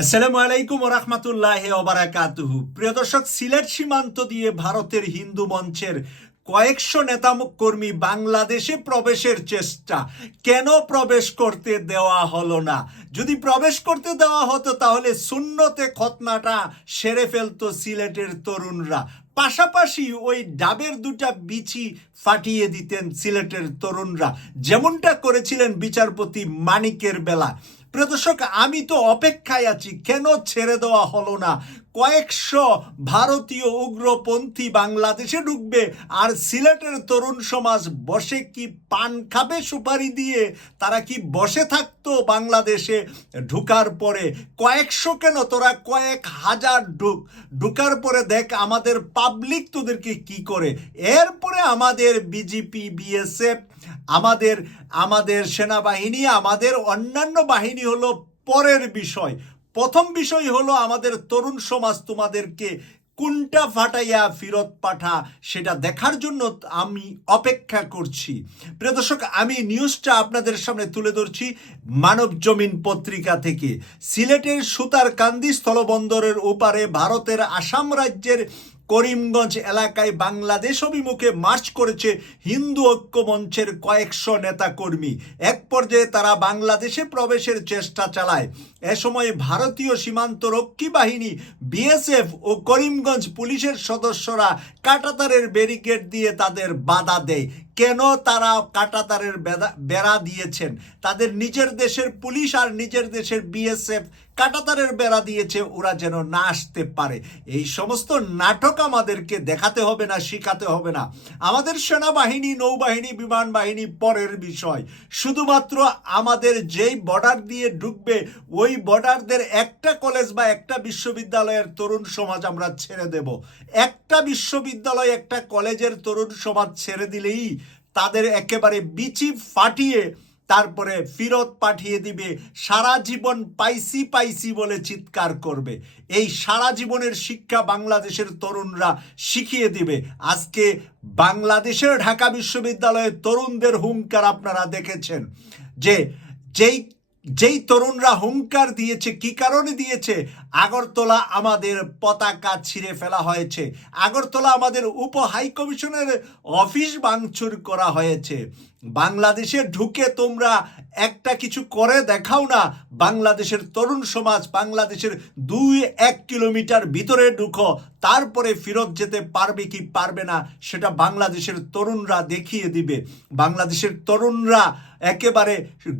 আসসালামু আলাইকুম রহমতুল্লাহ ওবারাকাতুহু। প্রিয় দর্শক, সিলেট সীমান্ত দিয়ে ভারতের হিন্দু মঞ্চের কয়েকশো নেতা কর্মী বাংলাদেশে প্রবেশের চেষ্টা। কেন প্রবেশ করতে দেওয়া হলো না? যদি প্রবেশ করতে দেওয়া হতো, তাহলে শূন্যতে খতনাটা সেরে ফেলতো সিলেটের তরুণরা। পাশাপাশি ওই ডাবের দুটা বিচি ফাটিয়ে দিতেন সিলেটের তরুণরা। যেমনটা করেছিলেন বিচারপতি মানিকের বেলা। প্রিয় দর্শক, আমি তো অপেক্ষায় আছি, কেন ছেড়ে দেওয়া হলো না? কয়েকশো ভারতীয় উগ্রপন্থী বাংলাদেশে ঢুকবে, আর সিলেটের তরুণ সমাজ বসে কি পান খাবে সুপারি দিয়ে? তারা কি বসে থাকতো বাংলাদেশে ঢুকার পরে? কয়েকশো কেন? তোরা কয়েক হাজার ঢুক। ঢুকার পরে দেখ, আমাদের পাবলিক তোদেরকে কি করে? এরপরে আমাদের বিজেপি, বিএসএফ আমাদের আমাদের সেনাবাহিনী, আমাদের অন্যান্য বাহিনী হলো পরের বিষয়। প্রথম বিষয় হলো আমাদের তরুণ সমাজ তোমাদেরকে কোনটা ফাটাইয়া ফিরত পাঠা সেটা দেখার জন্য আমি অপেক্ষা করছি। প্রিয় দর্শক, আমি নিউজটা আপনাদের সামনে তুলে ধরছি মানব জমিন পত্রিকা থেকে। সিলেটের সুতার কান্দি স্থলবন্দরের ওপারে ভারতের আসাম রাজ্যের করিমগঞ্জ এলাকায় বাংলাদেশ অভিমুখে মার্চ করেছে হিন্দু ঐক্য মঞ্চের কয়েকশো নেতাকর্মী। এক পর্যায়ে তারা বাংলাদেশে প্রবেশের চেষ্টা চালায়। এ সময় ভারতীয় সীমান্ত রক্ষী বাহিনী, বিএসএফ ও করিমগঞ্জ পুলিশের সদস্যরা কাটাতারের ব্যারিকেড দিয়ে তাদের বাধা দেয়। কেন তারা কাটাতারের বেড়া দিয়েছেন? তাদের নিজের দেশের পুলিশ আর নিজের দেশের বিএসএফ কাটাতারের বেড়া দিয়েছে, ওরা যেন না আসতে পারে। এই সমস্ত নাটক আমাদেরকে দেখাতে হবে না, শিখাতে হবে না। আমাদের সেনাবাহিনী, নৌবাহিনী বিমান বাহিনী পরের বিষয়। শুধুমাত্র আমাদের যেই বর্ডার দিয়ে ঢুকবে, ওই বর্ডারদের একটা কলেজ বা একটা বিশ্ববিদ্যালয়ের তরুণ সমাজ আমরা ছেড়ে দেব। একটা বিশ্ববিদ্যালয়, একটা কলেজের তরুণ সমাজ ছেড়ে দিলেই তাদের একেবারে বিচি ফাটিয়ে তারপরে ফিরত পাঠিয়ে দিবে, সারা জীবন পাইসি পাইসি বলে চিৎকার করবে। এই সারা জীবনের শিক্ষা বাংলাদেশের তরুণরা শিখিয়ে দিবে। আজকে বাংলাদেশের ঢাকা বিশ্ববিদ্যালয়ের তরুণদের হুঙ্কার আপনারা দেখেছেন যে যেই যেই তরুণরা হুঙ্কার দিয়েছে, কি কারণে দিয়েছে? আগরতলা আমাদের পতাকা ছিঁড়ে ফেলা হয়েছে। আগরতলা আমাদের উপ হাই কমিশনের অফিস ভাঙচুর করা হয়েছে। বাংলাদেশে ঢুকে তোমরা একটা কিছু করে দেখাও না। বাংলাদেশের তরুণ সমাজ, বাংলাদেশের দুই এক কিলোমিটার ভিতরে ঢুকো, তারপরে ফেরত যেতে পারবে কি পারবে না, সেটা বাংলাদেশের তরুণরা দেখিয়ে দিবে। বাংলাদেশের তরুণরা একেবারে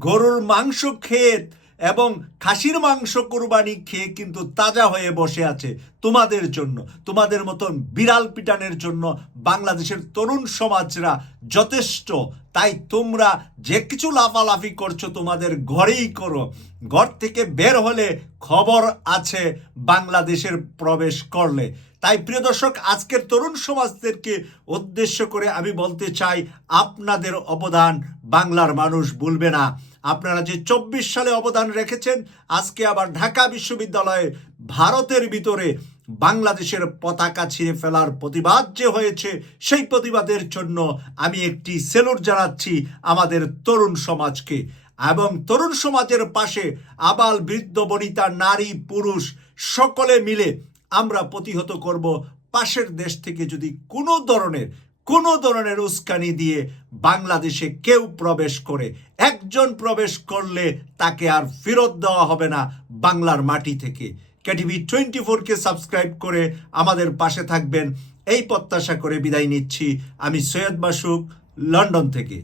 গরুর মাংস খেয়ে এবং খাসির মাংস কোরবানি খেয়ে কিন্তু তাজা হয়ে বসে আছে তোমাদের জন্য, তোমাদের মতন বিড়াল পিটানের জন্য বাংলাদেশের তরুণ সমাজরা যথেষ্ট। তাই তোমরা যে কিছু লাফালাফি করছ তোমাদের ঘরেই করো। ঘর থেকে বের হলে খবর আছে, বাংলাদেশের প্রবেশ করলে। তাই প্রিয় দর্শক, আজকের তরুণ সমাজদেরকে উদ্দেশ্য করে আমি বলতে চাই, আপনাদের অবদান বাংলার মানুষ ভুলবে না। আপনারা যে চব্বিশ সালে অবদান রেখেছেন, আজকে আবার ঢাকা বিশ্ববিদ্যালয়ে ভারতের ভিতরে বাংলাদেশের পতাকা ছিঁড়ে ফেলার প্রতিবাদ যে হয়েছে, সেই প্রতিবাদের জন্য আমি একটি সেলুট জানাচ্ছি আমাদের তরুণ সমাজকে। এবং তরুণ সমাজের পাশে আবাল বৃদ্ধ, বনিতা, নারী, পুরুষ, সকলে মিলে আমরা প্রতিহত করব। পাশের দেশ থেকে যদি কোনো ধরনের কোনো ধরনের উস্কানি দিয়ে বাংলাদেশে কেউ প্রবেশ করে, একজন প্রবেশ করলে তাকে আর ফেরত দেওয়া হবে না বাংলার মাটি থেকে। কেটিভি টোয়েন্টি ফোরকে সাবস্ক্রাইব করে আমাদের পাশে থাকবেন। এই প্রত্যাশা করে বিদায় নিচ্ছি। আমি সৈয়দ বাসুক লন্ডন থেকে।